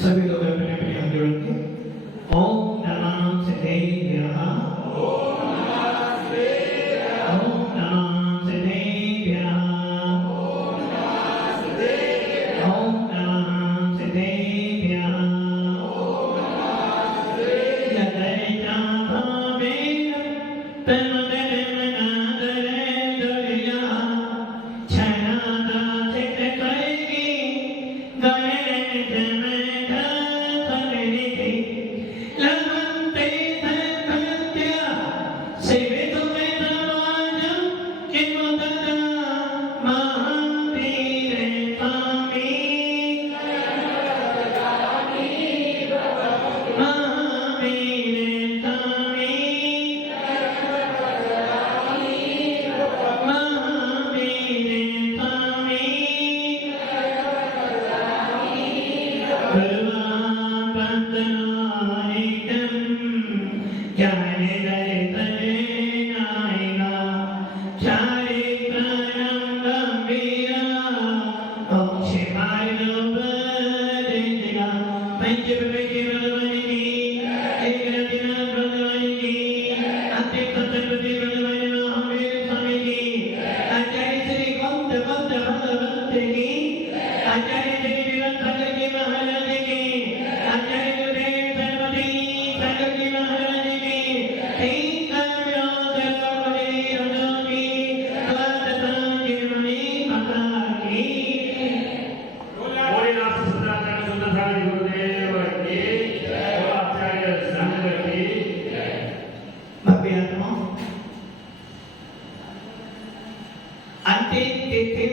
सभी लोग अपने अपने हाथ जोड़ेंगे। ओम नमः सिद्धेभ्यः। ओम नमः सिद्धेभ्यः। ओम नमः सिद्धेभ्यः। ओम नमः सिद्धेभ्यः। ओम नमः सिद्धेभ्यः। ओम नमः सिद्धेभ्यः। जय चाभावेन तन्मदनमनादरे दुर्या छनादा चित करेगी गणन जमन सन्निधि लवन्ते सत्य सेवित में नवाजम किमदना महावीर स्वामी महावीर आचार्य श्री विवेकानंद जी महाराज की, आचार्य गुरुदेव सरस्वती सागर जी महाराज की, ठीक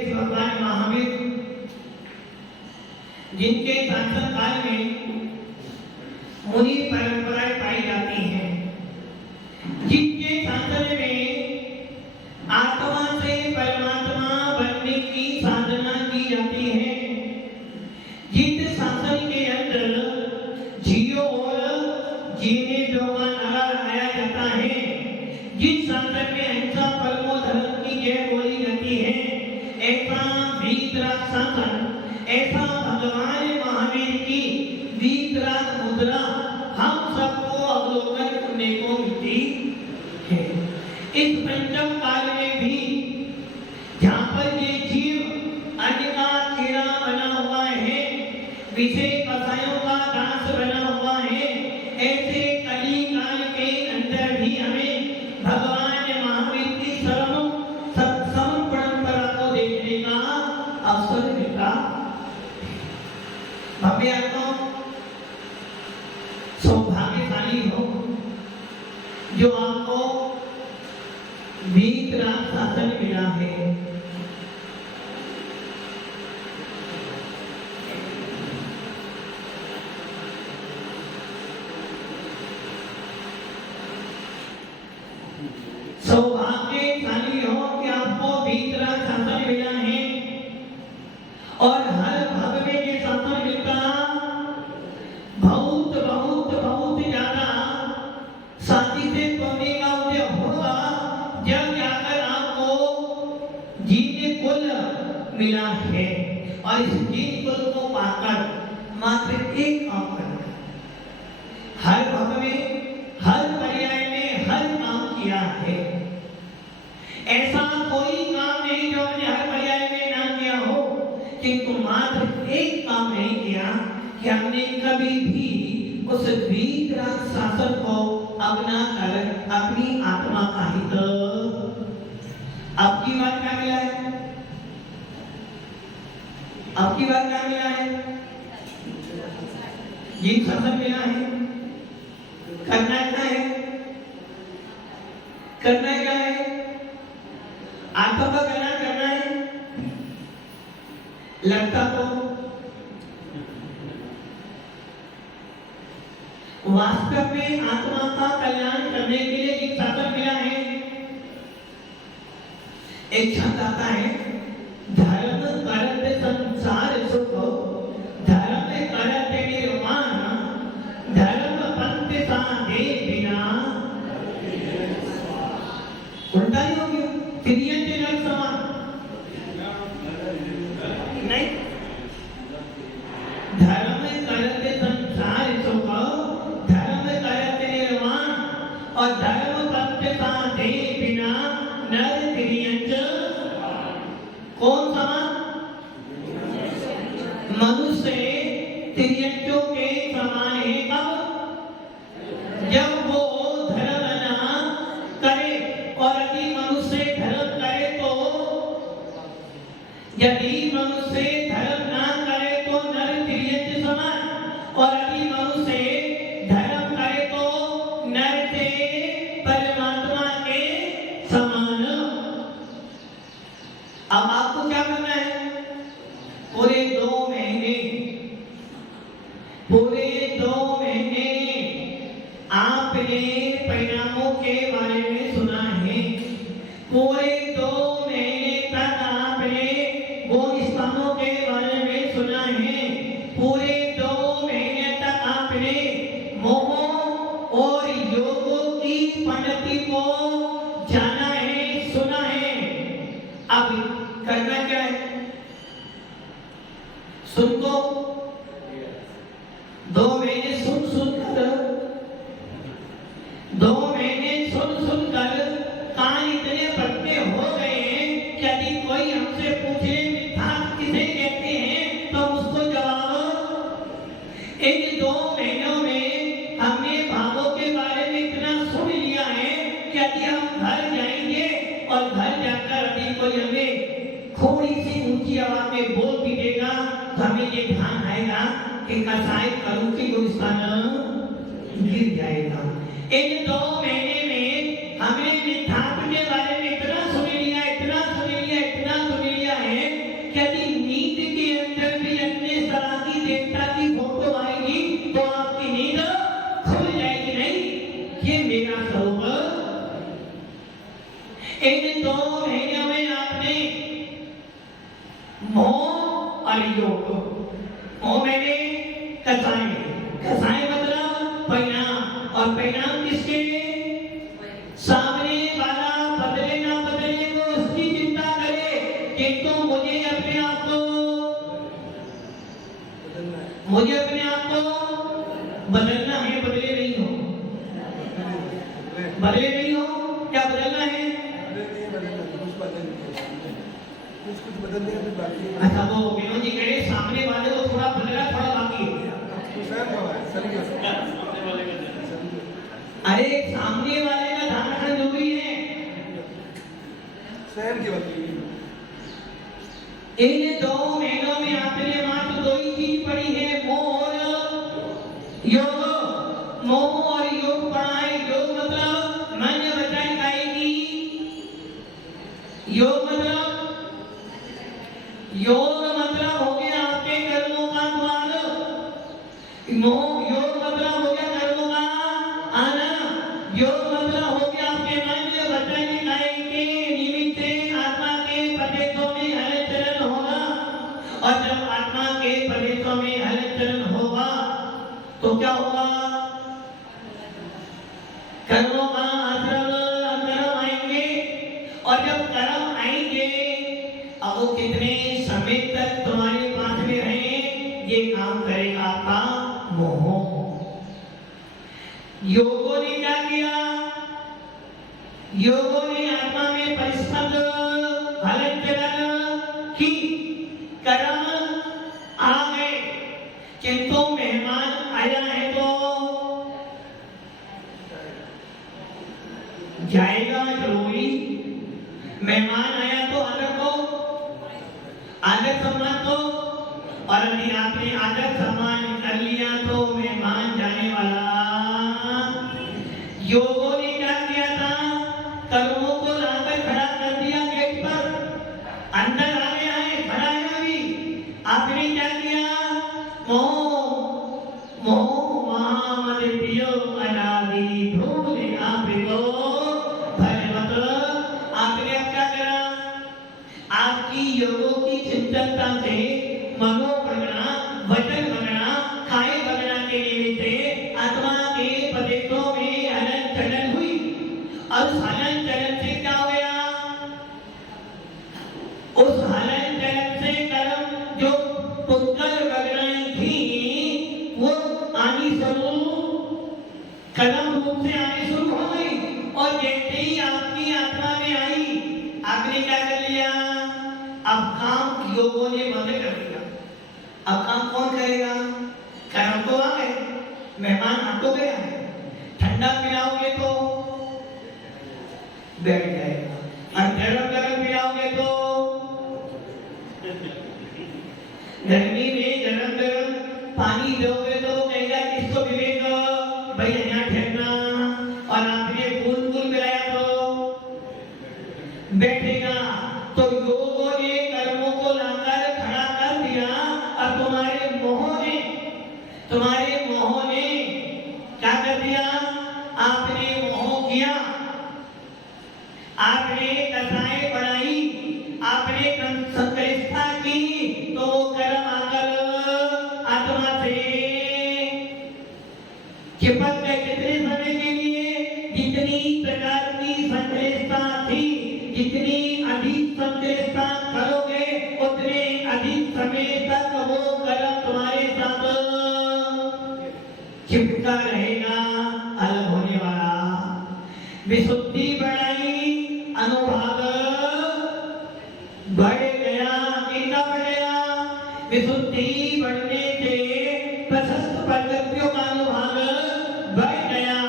भगवान महावीर जिनके शासन काल में मुनि परंपराएं पाई जाती हैं, जिनके शासन में आत्मा से परमात्मा बनने की साधना की जाती है, जिस शासन के अंदर जियो और जीने जोगा नारा लगाया जाता है, जिस शासन में अहिंसा परमो धर्म की जय बोली जाती है, ऐसा वीतराग शासन, ऐसा भगवान महावीर की वीतराग मुद्रा हम सबको अवलोकन करने को मिलती है। इस पंचम काल में भी जहाँ पर ये जीव अन्न का कीड़ा बना हुआ है, विषय कसायों का दास बना हुआ है, ऐसे कली काल के अंदर भी हमें भगवान महावीर की समर्पण परंपरा को देखने का अवसर मिलता। भव्य आत्मा सौभाग्यशाली हो जो आपको वीतराग शासन मिला है। सौभाग्यशाली हो कि आपको वीतराग शासन मिला है और हर भाग में ये शासन मिलता बहुत बहुत बहुत ज्यादा शादी से पाने का उदय होगा जब जाकर आपको जीने कुल मिला है। और इस जीन कुल को पाकर मात्र एक काम करना, हर भाग में हर पर्याय में हर काम किया है। ऐसा कोई काम नहीं जो हमने हर पर्याय में ना किया हो, किंतु मात्र एक काम नहीं किया कि हमने कभी भी उस वीतराग शासन को अपना कर अपनी आत्मा का हित। आपकी बात क्या मिला है? आपकी बात क्या मिला है? ये शासन मिला है। करना क्या है? करना क्या है? आत्मा का कल्याण करना है। लगता तो वास्तव में आत्मा का कल्याण करने के लिए एक शासन मिला है। एक छंद आता है, धर्म करते संसार सुख, धर्म करते निर्वाण, धर्म पंथ साधे बिना। उल्टा ही हो गया, तिरियन के लग समान नहीं। धर्म करते मनुष्य तिर्यकों के समान है कब? जब वो धर्म ना करे। और यदि मनुष्य धर्म करे तो, यदि मनुष्य धर्म ना करे तो नर तिर्यक समान, और यदि मनुष्य धर्म करे तो नर से परमात्मा के समान। अब आपको क्या करना है? पूरे 2 महीने, पूरे 2 महीने आपने परिणामों के बारे में सुना है। पूरे 2 महीने तक आपने वो स्थानों के बारे में सुना है। पूरे 2 महीने तक आपने मोह और योगों की पंडिती को जाना है, सुना है। अब करना क्या है? सुन को 2 महीने सुन कर, 2 महीने सुन कर कान इतने पक्के हो गए हैं कि यदि कोई हमसे पूछे मिथ्यात्व किसे कहते हैं तो उसको जवाब। इन 2 महीनों में हमने भावों के बारे में इतना सुन लिया है कि यदि हम घर जाएंगे और घर जाकर यदि कोई हमें थोड़ी सी ऊंची आवाज में बोल भी देगा तो हमें ये ध्यान आएगा कि कसाई करूं कि वो स्थान गिर जाएगा। इन 2 महीने में हमने मिथ्यात्व के बारे में इतना सुन लिया, इतना सुन लिया, इतना सुन लिया है कि यदि नींद के अंदर भी अन्य तरह की देवता की फोटो आएगी तो आपकी नींद खुल जाएगी। नहीं, ये मेरा स्वरूप। इन 2 महीनों में आपने मोह और योग, मोह मैंने कसाई, कसाई मतलब परिणाम, और परिणाम किसके? सामने वाला बदले ना बदले वो उसकी चिंता करे कि तो मुझे अपने आप को बदलना है। बदले नहीं हो, बदले नहीं हो, क्या बदलना है? अच्छा, वो विनोद जी कह रहे सामने वाले को थोड़ा बदला, थोड़ा बाकी है। अरे सामने वाले का ध्यान रखना जरूरी है। इन 2 महीनों में आपने मात्र 2 ही चीज पढ़ी है, मोह और योग। मोह और योग पढ़ा है। योग मतलब मन वचन काया की, योग मतलब हो गया आपके कर्मों का द्वार। योग मतलब हो गया कर्मों का आना। योग मतलब हो गया आपके मन वचन काया के निमित्त आत्मा के प्रदेशों में हलचल होगा। और जब आत्मा के प्रदेशों में हलचल होगा तो क्या होगा? कर्मों का कर्म आएंगे। और जब कर्म आएंगे अब वो कितने समय तक तुम्हारे पास में रहे, ये काम करेगा आपका मोह। योगों ने क्या किया? योगों ने आत्मा में परिस्पंद हलचल की, कर्म आ गए। किंतु मेहमान आया है तो जाएगा जरूरी। मेहमान आया तो आदर सम्मान तो, और यदि आपने आदर सम्मान कर लिया तो मेहमान जाने वाला। योगों ने क्या किया था? कर्मों को लाकर खड़ा कर दिया गेट पर, अंदर आने आए, खड़ा है अभी। आपने क्या किया? मोह महामद पियो अनादि धूल आपको भजमत। आपने अब क्या करा? आपकी योगों की चिंतनता से मनोप्रगणना, वचन भगना, काय भगना के निमित्त आत्मा के प्रदेशों में हलन चलन हुई। और उस हलन चलन से क्या हुआ? उस हलन चलन से कर्म जो पुष्कर भगनाएं थी वो आनी शुरू, कर्म रूप से आनी शुरू हो गई। और जैसे ही आपकी आत्मा में आई, आपने क्या कर लिया? अब काम योगों ने बंद कर दिया। अब काम कौन करेगा? कर्म तो आ गए, मेहमान आ तो गया है, ठंडा पिलाओगे तो बैठ जाएगा, और गरम गरम पिलाओगे तो गर्मी में गरम गरम पानी दोगे तो कहेगा किसको विवेक भाई यहाँ ठहरना, और आपने फूल फूल पिलाया तो बैठेगा। तो योगों ने कर्मों को लाकर खड़ा कर दिया, और तुम्हारे मोह ने क्या कर दिया? आपने मोह किया, आपने कथाएं बनाई, आपने संकल्पना की, तो वो कर्म आकर आत्मा से चिपक गए। कितने समय के लिए? जितनी प्रकार की संकल्पना थी, जितनी अधिक संकल्पना करोगे उतने अधिक समय तक वो कर्म तुम्हारे साथ चिपका रहेगा, अलग होने वाला। विशुद्धि बढ़ाई, अनुभाग बढ़ गया। कितना बढ़ गया? विशुद्धि बढ़ने से प्रशस्त प्रकृतियों का अनुभाग बढ़ गया,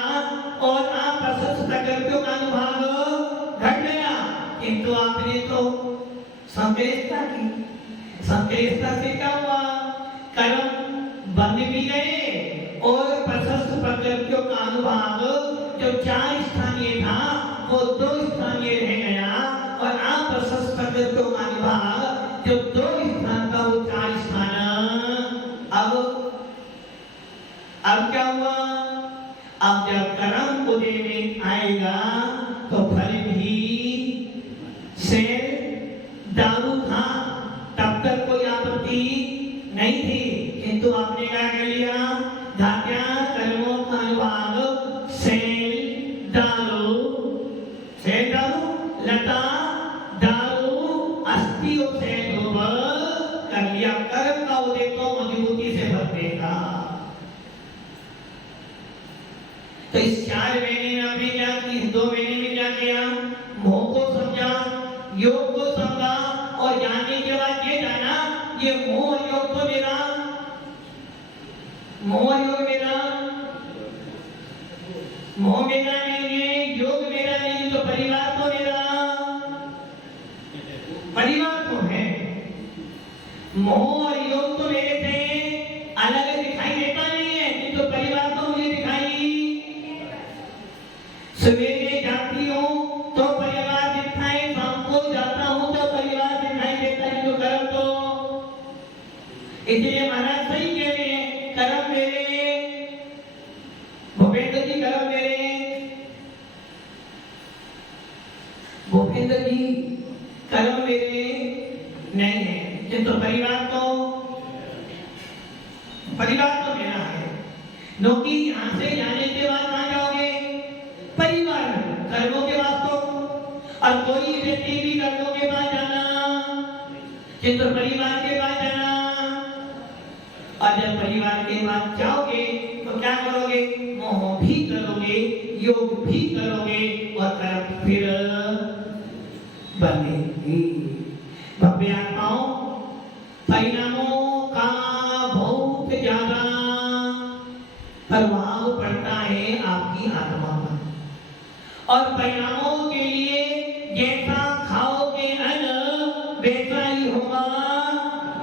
और अप्रशस्त प्रकृतियों का अनुभाग घट गया। किंतु आपने तो संकल्पना की, संकल्पना से क्या हुआ? कर्म बन भी गए, और प्रशस्त प्रकृतियों का अनुभाग जो 4 स्थानीय था वो 2 स्थानीय रह गया, और अप्रशस्त प्रकृतियों का अनुभाग जो 2 स्थान का वो 4 स्थान। अब क्या हुआ? अब जब कर्म उदय में आएगा तो फल भी शेर दारू था, तब तक कोई आपत्ति नहीं थी, किंतु आपने क्या कर लिया? धात्या कर्मों का अनुभाग सेल दारू, लता दारू अस्थि और सेल कर लिया। कर्म का उदय तो मजबूती से भर देगा। तो इस 4 महीने में आपने क्या की? 2 महीने में क्या किया? मोह को समझा, योग को समझा, और जानने के बाद ये जाना ये मोह और योग तो मेरा, मोह और योग मेरा, मोह मेरा नहीं है, योग मेरा नहीं है, तो परिवार तो मेरा, परिवार तो है। मोह और योग तो मेरे से अलग दिखाई देता नहीं है, किंतु तो परिवार तो मुझे दिखाई, सवेरे जाती हूँ तो परिवार दिखता है, शाम को जाता हूँ तो परिवार दिखाई देता है। तो कर्म तो, इसलिए महाराज सही कह रहे हैं, कर्म मेरे, भूपेंद्र जी कर्म मेरे, भूपेंद्र जी कर्म मेरे नहीं है, किंतु परिवार तो मेरा है। क्योंकि यहाँ से जाने के बाद कहाँ जाओगे? परिवार में, कर्मों के बाद तो, और कोई व्यक्ति भी कर्मों के बाद जाना, किंतु परिवार के बाद जाना। और जब परिवार के बाद जाओगे तो क्या करोगे? मोह भी करोगे, योग भी करोगे, और कर्म फिर बनेगी। भव्य आत्माओं, परिणामों का बहुत ज्यादा प्रभाव पड़ता है आपकी आत्मा पर, और परिणामों के लिए जैसा खाओगे अन्न वैसा ही होगा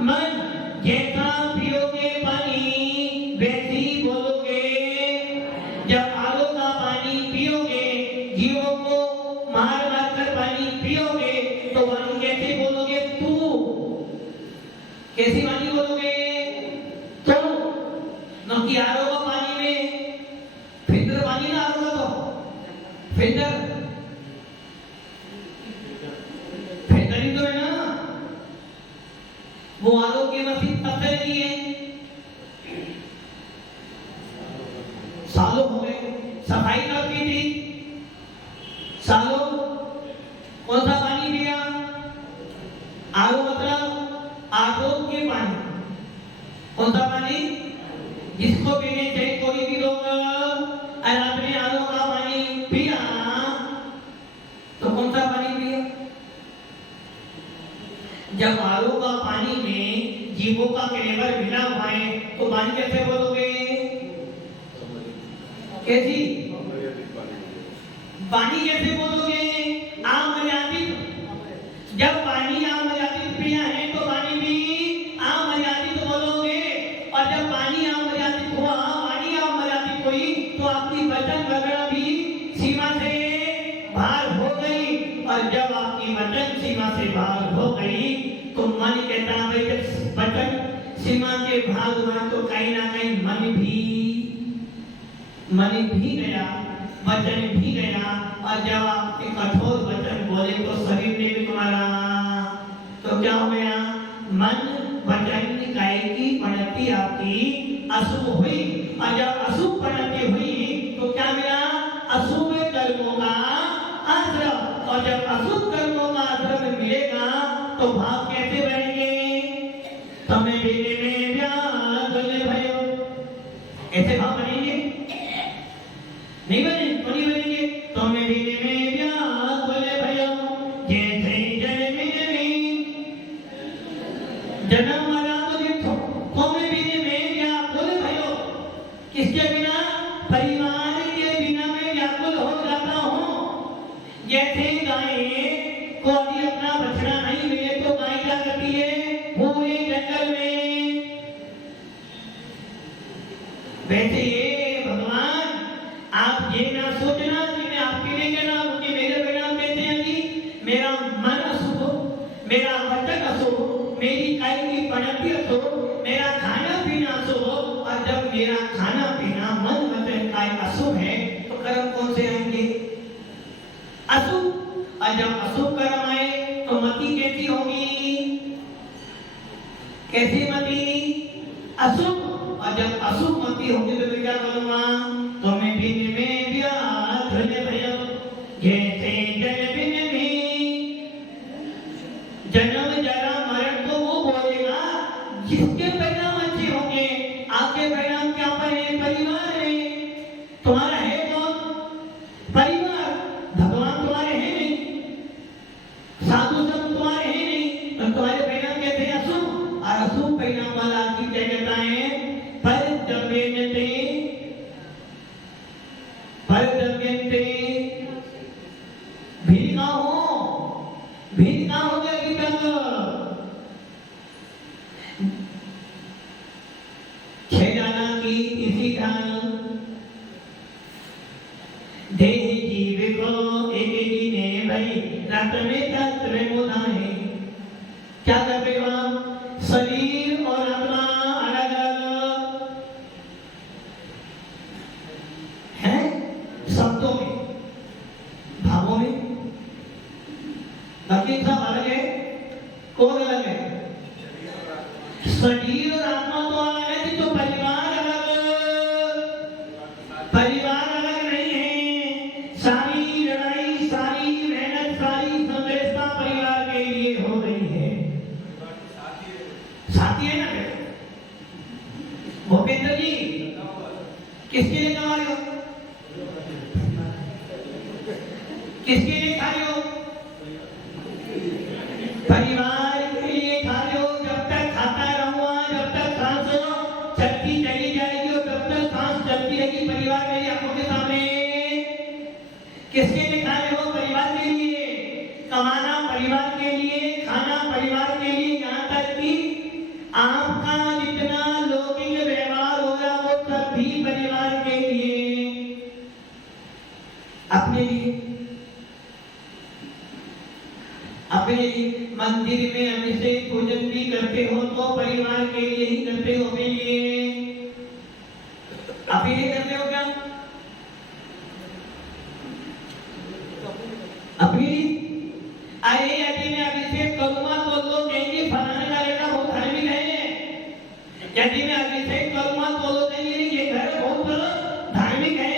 मन, जैसा पियोगे पानी वैसे ही बोलोगे। जब आलो का पानी पियोगे, जीवों को मार मार कर पानी पियोगे, तो वाणी कैसे बोलोगे? तू कैसी वाणी बोलोगे? तो नकी आरो का पानी में फिल्टर पानी ना आरो तो फिल्टर ही तो है ना, वो आरो की मशीन कब से लगी है? सालों हो गए। सफाई कब की थी? सालों। कौन सा पानी पिया? आरो मतलब आरोप के पानी। कौन सा पानी? जिसको पीने से कोई भी लोग अगर आपने आरो का पानी पिया तो कौन सा पानी पिया? जब आरो का पानी में जीवों का क्लेवर मिला हुआ है, तो वाणी कैसे बोलोगे? कैसी वाणी कैसे बोलोगे? अमर्यादित। जब वाणी अमर्यादित क्रिया है तो वाणी भी अमर्यादित बोलोगे। और जब वाणी अमर्यादित हुआ, वाणी अमर्यादित हुई, तो आपकी वचन वगैरह भी सीमा से बाहर हो गई। और जब आपकी वचन सीमा से बाहर हो गई तो मन कहता है भाई, जब वचन सीमा के बाहर हुआ तो कहीं ना कहीं मन भी गया, वचन भी गया। और जब आपके कठोर वचन बोले तो शरीर ने भी तुम्हारा, तो क्या हो गया? मन वचन काय की पणति आपकी अशुभ हुई। और जब अशुभ पणति हुई तो क्या मिला? अशुभ कर्मों का आश्रम। और जब अशुभ कर्मों का आश्रम मिलेगा तो भाव कैसे बनेंगे? तमें बेटे में व्याकुल भयो, ऐसे भाव बनेंगे? नहीं बने, तो नहीं बनेंगे। तमें बेटे में व्याकुल भयो, जैसे जन्म मरा तो देखो। तमें बेटे में व्याकुल भयो, किसके बिना? परिवार के बिना मैं व्याकुल हो जाता हूँ। जैसे गाय को अभी अपना बछड़ा नहीं मिले तो गाय क्या करती है? पूरे जंगल में। वैसे भगवान, आप ये ना सोचना कि मैं आपके लिए कहना हूं कि मेरे परिणाम कहते हैं कि मेरा मन अशुभ हो, मेरा वचन अशुभ हो, मेरी काई की पणति अशुभ हो, मेरा खाना पीना अशुभ हो। और जब मेरा खाना पीना मन वचन काई अशुभ है तो कर्म कौन से आएंगे? अशुभ। और जब अशुभ कर्म आए तो मति कैसी होगी? कैसी मति? अशुभ। और जब अशुभ मति होगी तो मैं क्या बोलूंगा? तो मैं बिन में व्याकुल भयो, जैसे जल बिन में। जन्म जरा मरण तो वो बोलेगा जिसके परिणाम अच्छे होंगे। आपके परिणाम क्या पर है? परिवार है। तुम्हारा है कौन? परिवार। भगवान तुम्हारे हैं नहीं, साधु संत तुम्हारे हैं नहीं, तो तुम्हारे परिणाम कैसे? अशुभ। और अशुभ परिणाम वाला आदमी क्या कहता है? भीड़ कहाँ हो गया अभी तक? 6 जाना की इसी ढाल देह जीव को एक ने भाई रात में तत्व में मुदाए। क्या कर रहे हो आप? शरीर और आत्मा अलग अलग है, शब्दों में, भावों में, बाकी सब अलग है। कौन अलग है? शरीर और आत्मा तो अलग है, तो परिवार अलग नहीं है। सारी लड़ाई, सारी मेहनत, सारी संवेदना परिवार के लिए हो रही है। साथी है ना? भूपेंद्र जी किसके लिए कमा रहे हो? किसके लिए खा रहे हो? परिवार के लिए खा रहे हो। जब तक खाता रहूंगा, जब तक सांस चलती चली जाएगी, और जब तक सांस चलती रहेगी परिवार मेरी आंखों के सामने। किसके लिए खा रहे हो? परिवार के लिए। कमाना परिवार के लिए, खाना परिवार के लिए। यहाँ तक कि आपका जितना लौकिक व्यवहार होगा वो सब भी परिवार के लिए, अपने लिए। अपने मंदिर में अभिषेक पूजन भी करते हो तो परिवार के लिए ही करते हो। अपने लिए, अपने लिए करते हो क्या? अपने लिए। अरे यदि मैं अभिषेक करूंगा तो लोग कहेंगे फलाने का लड़का बहुत धार्मिक है। यदि मैं अभिषेक करूंगा तो लोग कहेंगे ये घर बहुत धार्मिक है,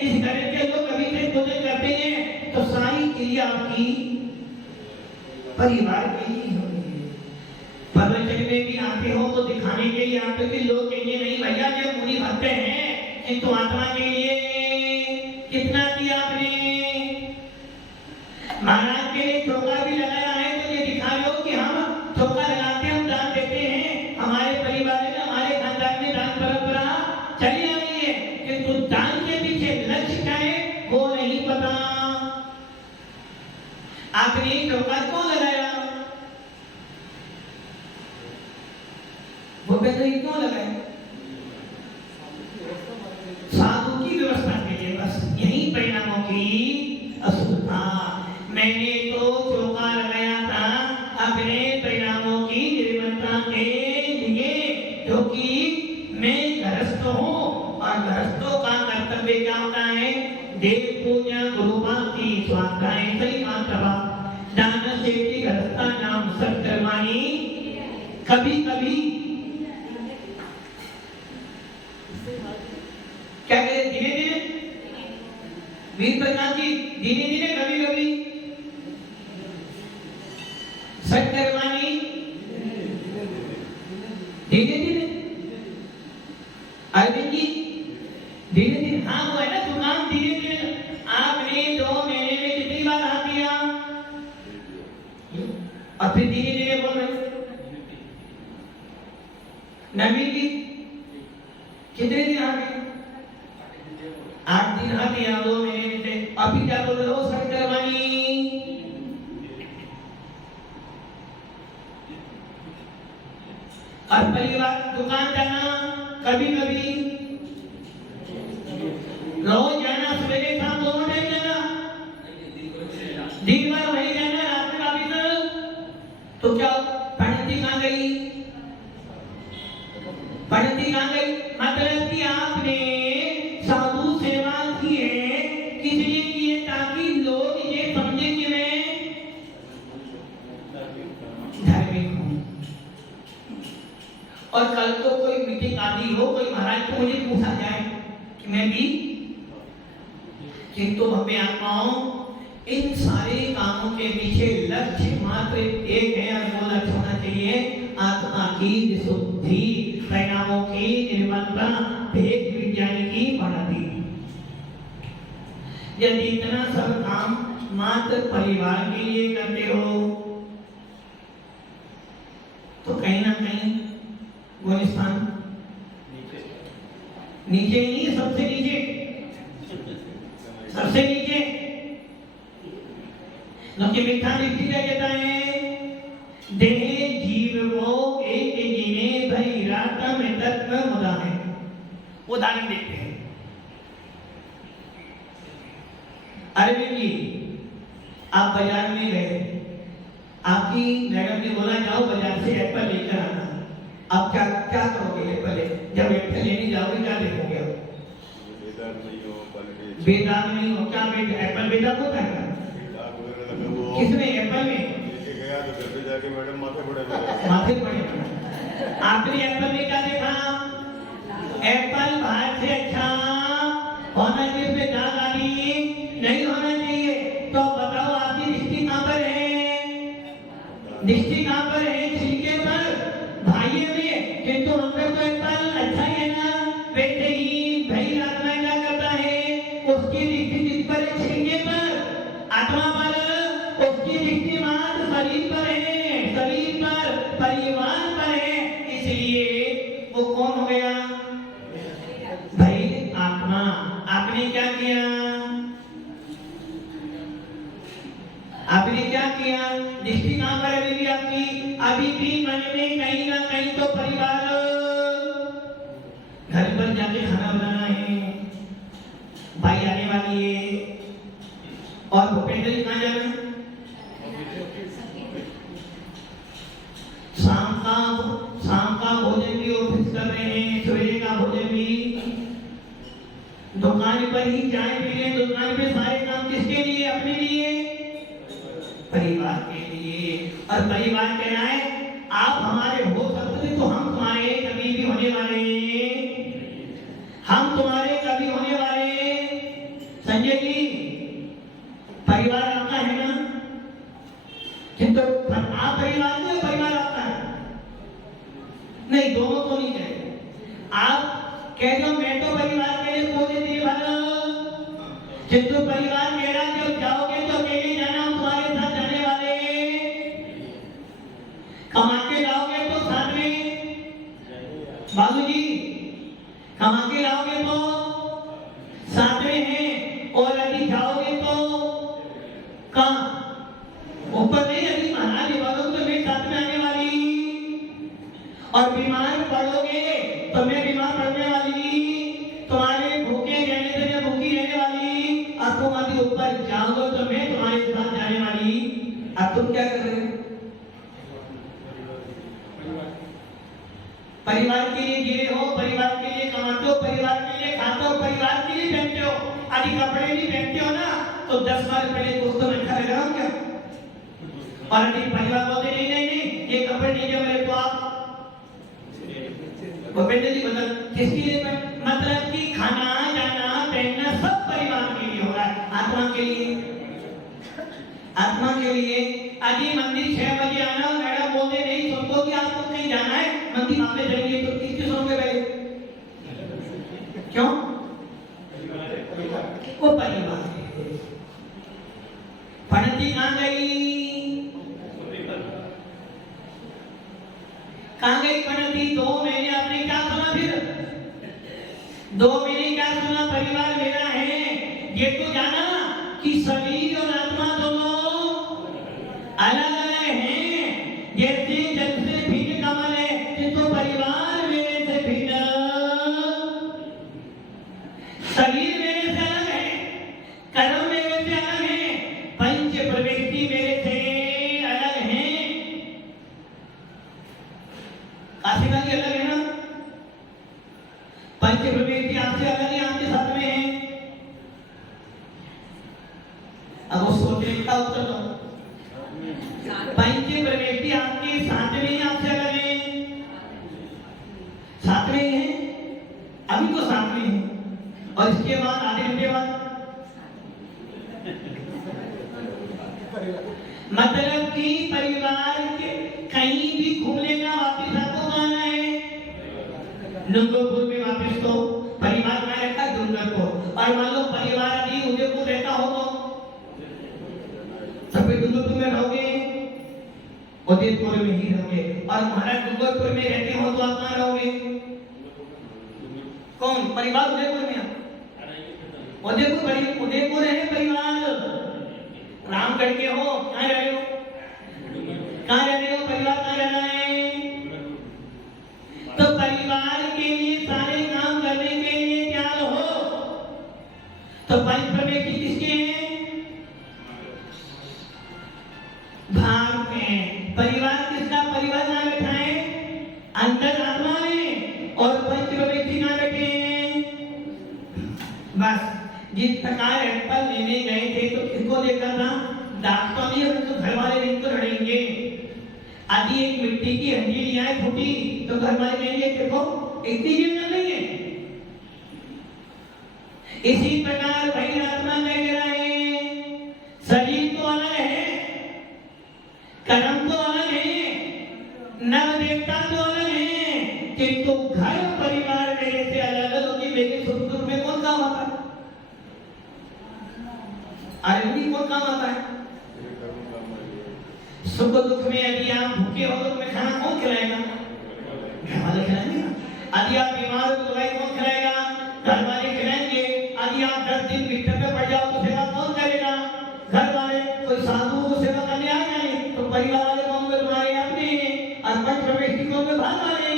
इस घर के लोग अभिषेक पूजन करते हैं। तो सारी क्रिया आपकी परिवार के लिए हो रही है। प्रवचन में भी आते हो तो दिखाने के लिए आते हो कि लोग कहेंगे नहीं भैया ये मुनि भक्त हैं, किंतु आत्मा के लिए कितना किया आपने? महाराज के लिए चौका भी लगाया है तो ये दिखा रहे हो कि हम चौका लगाते हैं, हम दान देते हैं, हमारे आपने चौका क्यों लगाया? भूपेंद्र जी क्यों लगाए? साधु की व्यवस्था के लिए, बस यही परिणामों की असुरता। मैंने तो चौका लगाया था अपने परिणामों की निर्मलता के लिए, क्योंकि मैं गृहस्थ हूँ और गृहस्थों का कर्तव्य क्या होता है? देव पूजा, गुरु भक्ति, स्वाध्याय, सही मात्रा, दान सेवती, गृहस्था नाम सत्कर्माणि। कभी कभी क्या कहे? धीरे धीरे वीर प्रकाश जी, धीरे धीरे, कभी कभी सत्कर्माणि, धीरे धीरे। अरविंद जी धीरे धीरे, हाँ वो है ना दुकान धीरे धीरे। आपने 2 महीने में कितनी बार हाथ दिया? और फिर धीरे धीरे बोल रहे। नवीन जी कितने दिन हाथ दिया? 8 दिन हाथ दिया 2 महीने में। अभी क्या बोल रहे हो? सत्कर्माणि। और परिवार दुकान जाना, कभी कभी रोज जाना, सवेरे शाम दोनों टाइम जाना, दिन भर वही जाना, रात में वापिस। तो क्या पंडिती कहाँ गई? पंडिती कहाँ गई? मतलब कि आपने साधु सेवा की है, किस लिए की है? ताकि लोग ये समझे कि मैं धार्मिक हूँ। और कल को कोई मीटिंग आदि हो, कोई महाराज को मुझे पूछा जाए कि मैं भी, किंतु भव्य आत्माओं, इन सारे कामों के पीछे लक्ष्य मात्र एक है, और वो लक्ष्य होना चाहिए आत्मा की विशुद्धि, परिणामों की निर्मलता, भेद विज्ञान की बढ़ती। यदि इतना सब काम मात्र परिवार के लिए करते हो तो कहीं ना कहीं गुलिस्तान नीचे नहीं, सबसे नीचे, सबसे नीचे। क्योंकि मिथ्या दृष्टि क्या कहता है? देह जीव को एक जीने भई रातम तत्व मुदा है। उदाहरण देखते हैं। अरविंद जी, आप बाजार में गए, आपकी मैडम ने बोला जाओ बाजार से एप्पल लेकर आना। आप क्या क्या करोगे? एप्पल जब एप्पल लेने जाओगे क्या देखोगे? बेदाग नहीं हो क्या? एप्पल बेदाग होता है? किसमें? एप्पल में गया तो घर पे जाके मैडम माथे पड़े। आपने एप्पल में क्या देखा? एप्पल बाहर से अच्छा होना चाहिए, उसमें दाग आदि नहीं होना चाहिए। तो बताओ आपकी दृष्टि कहाँ पर है? दृष्टि कहाँ पर है? छिलके पर, भाइयों में। किंतु अंदर तो एप्पल अच्छा ही है ना। वैसे ही भाई आत्मा क्या करता है? उसकी दृष्टि जिस पर है? छिलके पर, आत्मा पर। उसकी दृष्टि मात्र शरीर पर है, शरीर पर, परिवार पर है। इसलिए वो कौन हो गया? भाई आत्मा। आपने क्या किया? आपने क्या किया? दृष्टि कहाँ पर है अभी आपकी? अभी भी मन में कहीं ना कहीं तो परिवार, घर पर जाके खाना बनाना है, भाई आने वाली है, और भूपेंद्र जी कहाँ जाना? शाम का भोजन भी ऑफिस कर रहे हैं, सवेरे का भोजन भी दुकान पर ही चाय पी रहे हैं। दुकान पे सारे काम किसके लिए? अपने लिए, परिवार के लिए। और परिवार कहना है आप हमारे हो सकते तो हम तुम्हारे कभी भी होने वाले, हम तुम्हारे कभी होने वाले। संजय जी, परिवार आपका है ना? किंतु आप परिवार में, परिवार आपका है नहीं, दोनों को नहीं कहे। आप कह दो मैं तो परिवार के लिए पूरे दिन भर, किंतु परिवार मेरा जब जाओगे तो अकेले जाना, हम तुम्हारे साथ जाने वाले। कमा के लाओगे तो साथ में, बाबू जी कमा के लाओगे तो साथ में हैं, और यदि जाओगे तो कहाँ? और बीमार पड़ोगे तो मैं बीमार पड़ने वाली, तुम्हारे भूखे रहने से मैं भूखी रहने वाली, और तुम अभी ऊपर जाओगे तो मैं तुम्हारे साथ जाने वाली। अब तुम क्या कर रहे हो? परिवार के लिए गिरे हो, परिवार के लिए कमाते हो, परिवार के लिए खाते हो, परिवार के लिए पहनते हो। यदि कपड़े नहीं पहनते हो ना तो 10 साल पहले दोस्तों में खड़े रहो क्या? और यदि परिवार बोलते नहीं नहीं नहीं ये कपड़े नहीं जो मेरे, तो आप वो पहले जी बदल किसके लिए? मतलब कि खाना जाना पहनना सब परिवार के लिए हो रहा है, आत्मा के लिए, आत्मा के लिए। यदि मंदिर 6 बजे आना, मैडम बोलते नहीं सबको कि आपको कहीं जाना है, मंदिर वहां पे जाएंगे तो किसके सोओगे पहले? क्यों? वो परिवार पढ़ती कहाँ गई? कहाँ गई पढ़ती? 2 महीने आपने क्या सुना? फिर 2 महीने क्या सुना? परिवार मेरा है। ये तो जाना कि शरीर और आत्मा दोनों अलग अलग हैं। जैसे जल से भिन्न कमल है तो परिवार मेरे से भिन्न, शरीर मेरे से अलग है, कर्म मेरे से अलग है, पंच प्रवृत्ति मेरे से अलग है। काशी वाली अलग है ना? पंच प्रवृत्ति आपसे अलग है, आपके साथ में है। अब वो सोचने का उत्तर दो। पंच प्रवृत्ति आपके साथ में, आपसे अलग है, साथ में ही है, अभी तो साथ में है, और इसके बाद आधे घंटे बाद मतलब कि परिवार के कहीं भी घूम लेना, वापिस आपको आना है डूंगरपुर में वापिस। तो परिवार में रहता है डूंगरपुर, और मान लो परिवार अभी उदयपुर रहता हो तो सब डूंगरपुर में रहोगे, उदयपुर में ही रहोगे। और महाराज डूंगरपुर में रहते हो तो आप कहाँ रहोगे? कौन? परिवार उदयपुर में, उदयपुर, उदयपुर है परिवार। रामगढ़ के हो, कहाँ रह रहे हो? कहाँ रह रहे हो? परिवार कहाँ रहना है? तो परिवार के लिए सारे काम करने के लिए तैयार हो। तो पंच प्रवृत्ति किसके हैं? भाग में। परिवार किसका? परिवार ना बैठा है अंदर आत्मा में, और पंच प्रवृत्ति ना बैठे हैं। बस जिस प्रकार एप्पल लेने गए थे तो किसको देखा था? डॉक्टर नहीं, तो घर वाले इनको लड़ेंगे। आदि एक मिट्टी की हंडी लिया है फूटी, तो घर वाले कहेंगे देखो इतनी चीज कर रही है। इसी प्रकार भाई आत्मा कह रहा है, शरीर तो अलग है, कर्म तो अलग है, नव देवता तो अलग है, किंतु घर परिवार मेरे से अलग अलग होगी। मेरे सुख दुख में कौन काम आता है? आदमी कौन काम आता है? सुख दुख में यदि आप भूखे हो तो तुम्हें खाना कौन खिलाएगा? घर वाले खिलाएंगे। यदि आप बीमार हो तो दवाई कौन खिलाएगा? घर वाले खिलाएंगे। यदि आप 10 दिन बिस्तर पे पड़ जाओ तो सेवा कौन करेगा? घर वाले। कोई साधु को सेवा करने आ जाए तो परिवार वाले कौन कर तुम्हारे अपने, और पंच प्रवृत्ति कौन कर भाग वाले।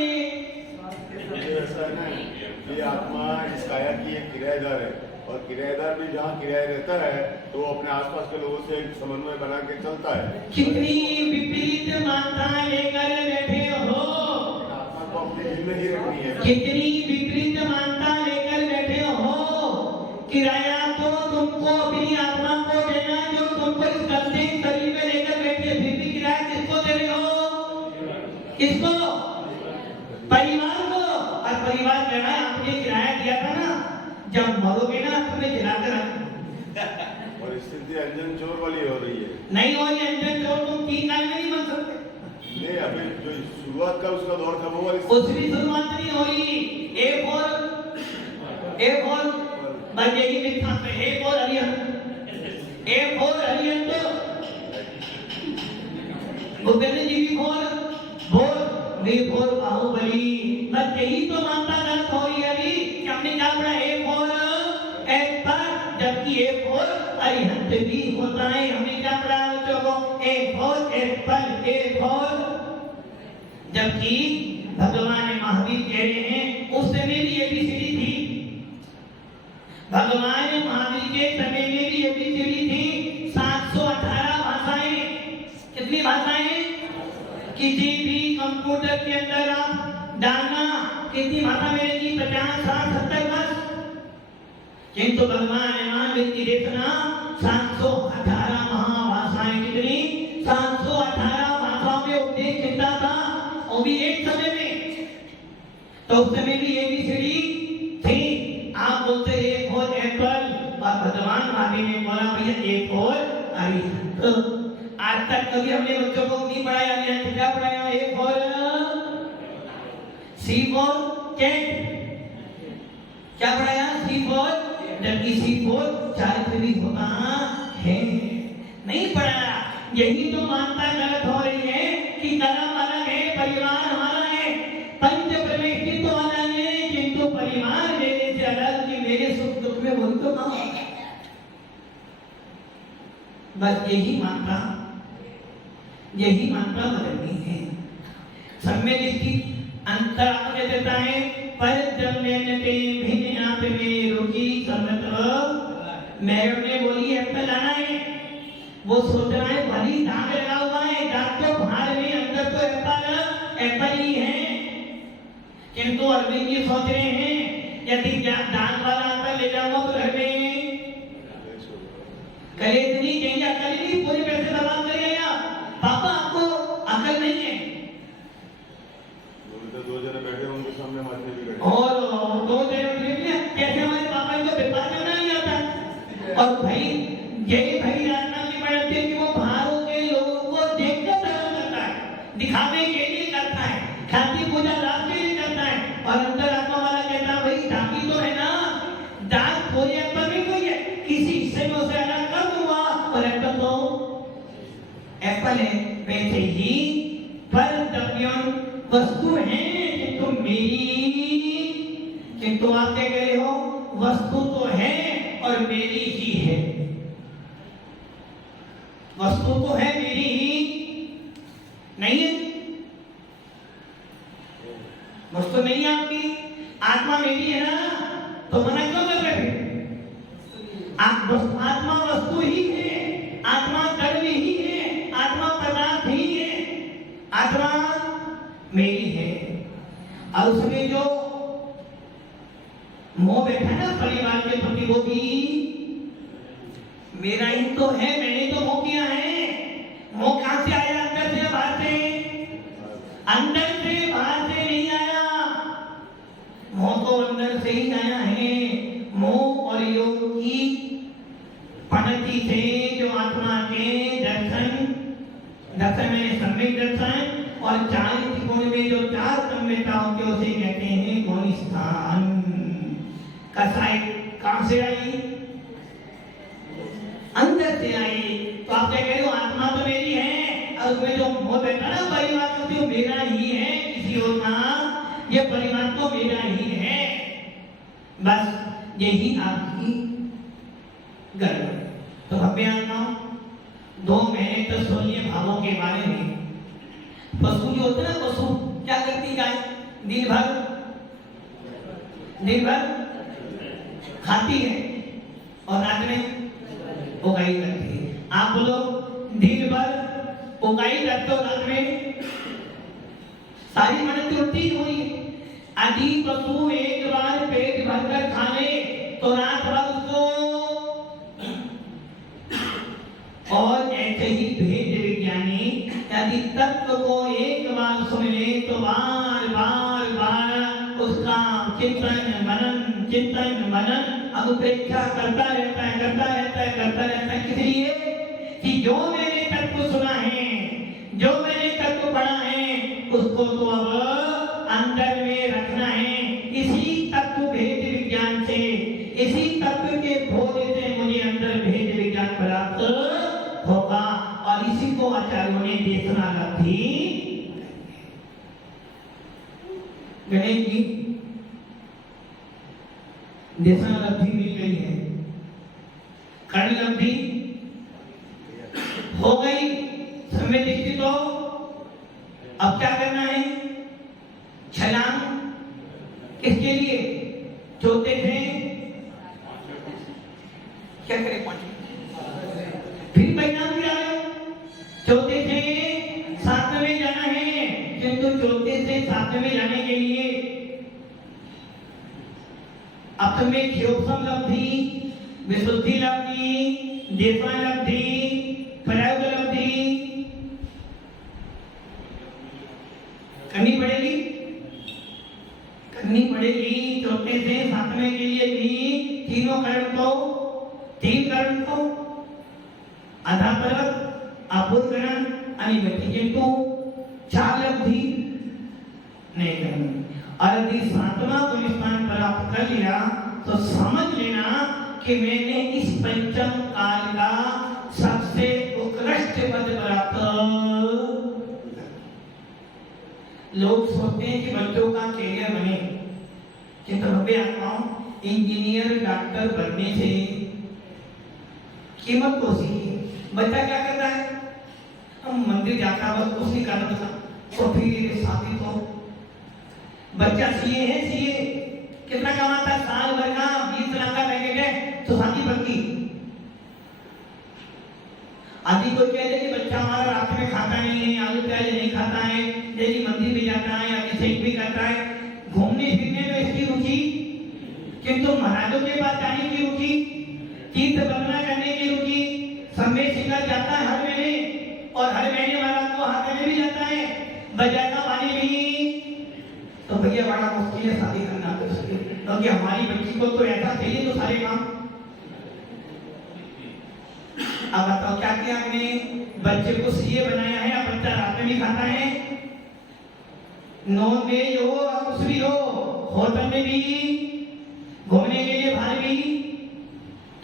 ये आत्मा इस काया की एक किराएदार है, और किराएदार भी जहाँ किराया रहता है तो वो अपने आसपास के लोगों से समन्वय बना के चलता है। कितनी विपरीत मान्यताएं लेकर बैठे हो, आत्मा को अपनी जिम्मेदारी रखनी है। कितनी विपरीत मान्यता लेकर बैठे हो। किराया तो तुमको अपनी आत्मा को देना जो तुमको इस गंदे शरीर में लेकर बैठे, फिर भी किराया किसको दे रहे हो? किसको? परिवार को। और परिवार कह रहा है आपने किराया दिया था ना, जब मरोगे ना तुम्हें जलाकर रखना। और स्थिति अंजन चोर वाली हो रही है। नहीं हो रही अंजन चोर, तुम 3 काल में नहीं बन सकते। नहीं, अभी जो शुरुआत का उसका दौर था वो वाली उसकी शुरुआत नहीं हो रही। ए फॉर बस यही मिथ्या है। A for Harihar, A for Harihar तो भूपेंद्र जी भी फॉर बोल, वे फॉर बाहुबली। बस यही तो मानता गलत हो रही है अभी कि हमने क्या पढ़ा? ए फॉर एप्पल, जबकि ए फॉर अरिहंत भी होता है। हमने क्या पढ़ा बच्चों को? A for Apple, A for, जबकि कह रहे हैं उस समय भी एबीसीडी थी। भगवान महावीर के समय में भी एबीसीडी थी। 718 भाषाएं। कितनी भाषाएं? किसी भी कंप्यूटर के अंदर आप डालना कितनी भाषा मिलेगी? 50, 60, 70 बस। किंतु भगवान महावीर की रचना 718 महाभाषाएं। कितनी? 718 भाषाओं में उपदेश देता था, और भी एक समय में। तो उस समय भी एबीसीडी थी। आप बोलते ए फॉर एप्पल, और भगवान महावीर ने बोला भैया ए फॉर अरिहंत। आज तक कभी हमने बच्चों को नहीं पढ़ाया, क्या पढ़ाया? A for C for cat. क्या पढ़ाया? सी फॉर, जबकि सी फॉर चारित्र भी होता है, नहीं पढ़ाया। यही तो मानता गलत हो रही है कि कर्म अलग है, परिवार हमारा है, पंच प्रविष्टि तो अलग है, किंतु परिवार मेरे से अलग, कि मेरे सुख दुख में वही तो काम है। बस यही मात्रा बदलनी है। सम्यक दृष्टि अंतरात्मा देता है, पर जन्मते भिन्न आप में रुचि सम्मत। मैडम ने बोली एप्पल लाना है, वो सोच रहा है भली दाग लगा हुआ है, दाग तो बाहर में, अंदर तो एप्पल ही है। किंतु अरविंद जी सोच रहे हैं यदि दाग वाला एप्पल ले जाऊंगा तो घर में कलेश नहीं कहेंगे, अकल नहीं, पूरे पैसे बर्बाद करेगा। पापा आपको अकल नहीं है। दो जने बैठे उनके सामने मारने भी बैठे, और दो जने कैसे हमारे पापा को व्यापार करना नहीं आता। और भाई यही भाई राजनाथ जी पढ़ते हैं कि वो बाहरों के लोगों को देखकर धर्म करता है, दिखावे के लिए करता है, खाती पूजा लाभ के लिए करता है। और अंतर आत्मा वाला कहता है भाई दागी तो है ना, दाग पूरे एप्पल में कोई है, किसी हिस्से में उसे अलग कर दूंगा, और एप्पल तो एप्पल है। वैसे ही पर द्रव्यम वस्तु है किंतु मेरी, किंतु आप क्या कह रहे हो? वस्तु तो है और मेरी ही है। वस्तु तो है, मेरी ही नहीं है। वस्तु नहीं है आपकी, आत्मा मेरी है ना, तो मना क्यों कर रहे थे? आत्मा वस्तु ही है, आत्मा द्रव्य ही है, आत्मा पदार्थ ही है, आत्मा मेरी है। और उसमें जो मोह बैठा है ना परिवार के प्रति, वो भी मेरा ही तो है, मैंने तो मोह किया है। मोह कहां से आया? अंदर से बाहर से? अंदर से बाहर से नहीं आया, मोह तो अंदर से ही आया है। मोह और योग की पद्धति से जो आत्मा के दर्शन में सम्यक दर्शन, और 40 गुण में जो 4 सम्यकता होती है उसे कहते हैं गुणस्थान। कसाई कहां से आई? अंदर से आई। तो आप क्या कह रहे हो? आत्मा तो मेरी है, और उसमें जो मोह बैठा ना परिवार तो जो मेरा ही है, किसी और का, ये परिवार तो मेरा ही है। बस यही आपकी गड़बड़। तो हमें आत्मा 2 महीने तक सुनिए भावों के बारे में। पशु जो होते हैं ना, पशु क्या करती गाय? दिन भर खाती है और रात में उगाई करती है। आप बोलो दिन भर उगाई करते हो, रात में सारी मेहनत उल्टी हुई है। यदि पशु एक बार पेट भरकर खा ले तो रात भर उसको, और ऐसे ही भेद विज्ञानी यदि तत्व को एक बार सुन ले तो बार बार उसका चिंतन मनन अनुप्रेक्षा करता रहता है। इसलिए कि जो मैंने तत्व सुना है, जो मैंने तत्व पढ़ा है, उसको तो अब अंदर में रखना है। इसी तत्व भेद विज्ञान से, इसी तत्व के बोध से मुझे अंदर भेद विज्ञान प्राप्त होगा। और इसी को आचार्यों ने देशना लब्धि, गणेश जी देशना लब्धि मिल गई है, कर्ण लब्धि हो गई, समय दृष्टि। तो अब क्या करना है? छलांग चौथे थे क्या करे 5 फिर परिणाम भी आ गए। चौथे से 7वें में जाना है, किंतु चौथे से 7वें में जाने के लिए अपने क्षोभम लब्धि, विशुद्धि लब्धि, देशा लब्धि, प्रयोग लब्धि करनी पड़ेगी, करनी पड़ेगी। चौथे से 7वें के लिए भी तीनों कर्म को, 3 कर्म को आधारपरक, अपूर्वकरण, अनिवृत्ति, किंतु 4 लब्धि नहीं करनी। और यदि 7वां गुण स्थान प्राप्त कर लिया तो समझ लेना कि मैंने इस पंचम काल का सबसे उत्कृष्ट पद प्राप्त। लोग सोचते हैं कि बच्चों का कैरियर बने, किंतु भव्य आत्माओं, इंजीनियर डॉक्टर बनने से कीमत को सीखिए। बच्चा क्या करता है, हम मंदिर जाता है बस कुछ नहीं करता, तो फिर साबित हो। बच्चा सीए है, सीए कितना कमाता है, साल भर का 20 लाख का पैकेज है, तो शादी पक्की। आदि को कह दे कि बच्चा हमारा रात में खाता नहीं है, आलू प्याज नहीं खाता है, डेली मंदिर भी जाता है, अभिषेक भी करता है, घूमने फिरने में इसकी रुचि, किंतु महाराजों के पास जाने की रुचि, तीर्थ बंदना करने की रुचि, समय शिखर जाता है हर महीने, और हर महीने महाराज को हाथ में भी जाता है, बाजार का पानी भी। तो भैया बड़ा मुश्किल है शादी करना, क्योंकि हमारी बच्ची को तो ऐसा चाहिए तो सारे काम। अब बताओ क्या किया आपने, बच्चे को सीए बनाया है, अब बच्चा रात में भी खाता है, नॉन वेज हो कुछ भी हो, होटल में भी, घूमने के लिए बाहर भी,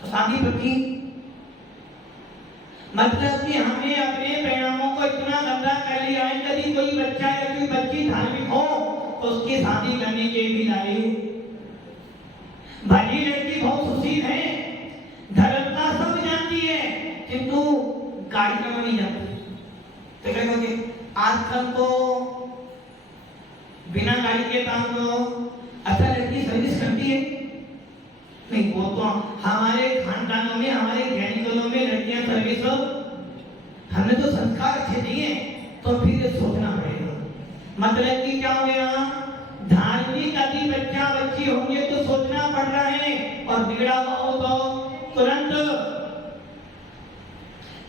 तो शादी पक्की। मतलब कि हमने अपने परिणामों को इतना गंदा कर लिया है, यदि कोई बच्चा या कोई बच्ची धार्मिक हो तो उसकी शादी करने के भी लाए। भली लड़की बहुत सुशील है, धर्म का सब जानती है, किंतु गाड़ी चलाना नहीं जानती, तो क्या कहोगे, आजकल तो बिना गाड़ी के काम को अच्छा लड़की सर्विस करती है नहीं। वो तो हमारे खानदानों में, हमारे ज्ञानिकों में लड़कियां सर्विस, हमने तो संस्कार अच्छे दिए, तो फिर सोचना पड़ेगा। मतलब कि क्या हो गया, धार्मिक यदि बच्चा बच्ची होंगे तो सोचना पड़ रहा है, और बिगड़ा हुआ हो तो तुरंत।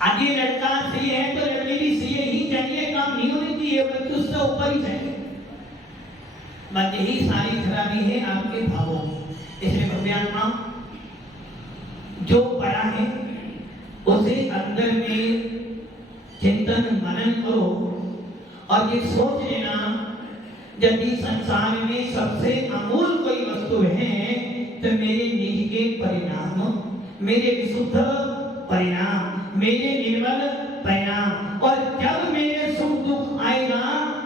आगे लड़का सही है तो लड़की भी सही ही चाहिए, काम नहीं होनी चाहिए, बल्कि उससे ऊपर ही चाहिए। बस यही सारी खराबी है आपके भावों में। इसलिए भव्यात्मा जो पढ़ा है उसे अंदर में चिंतन मनन करो, और ये सोच लेना यदि संसार में सबसे अमूल कोई वस्तु है तो मेरे निज के परिणाम, मेरे विशुद्ध परिणाम, मेरे निर्मल परिणाम। और जब मेरे सुख दुख आएगा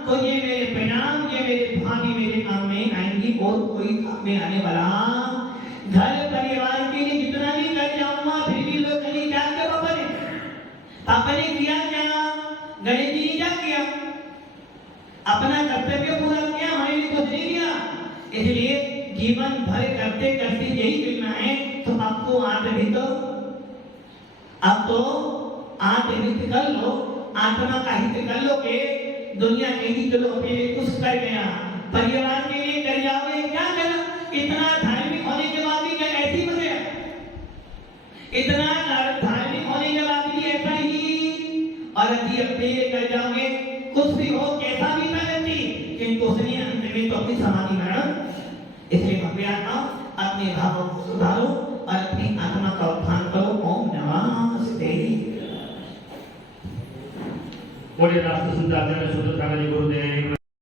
तो ये मेरे परिणाम, ये मेरे भाभी मेरे काम में आएंगी, और कोई काम में आने वाला। घर परिवार के लिए जितना भी कर जाऊंगा फिर भी लोग कहीं क्या क्या पापा ने किया क्या, गणेश जी ने क्या किया, अपना कर्तव्य पूरा किया, हमारे लिए कुछ नहीं किया। इसलिए जीवन भर करते करते यही करना है। तो आपको आत्महित, आप तो आत्महित कर लो, आत्मा का हित कर लोगे, दुनिया कहेगी चलो अपने लिए कुछ कर गया, परिवार के लिए कर जाओगे, क्या करा, इतना धार्मिक होने के बाद भी क्या ऐसे ही बने, इतना धार्मिक होने के बाद भी ऐसा ही। और यदि अपने लिए कर जाओगे, कुछ भी हो, कैसा भी ना करती, किंतु उसने अंत में तो अपनी समाधि ग्रहण। इसलिए भव्यात्मा अपने भावों को सुधारो और अपनी आत्मा का उत्थान करो। ओम नमस्ते। बोलिए राष्ट्र संत आदरणीय गुरुदेव।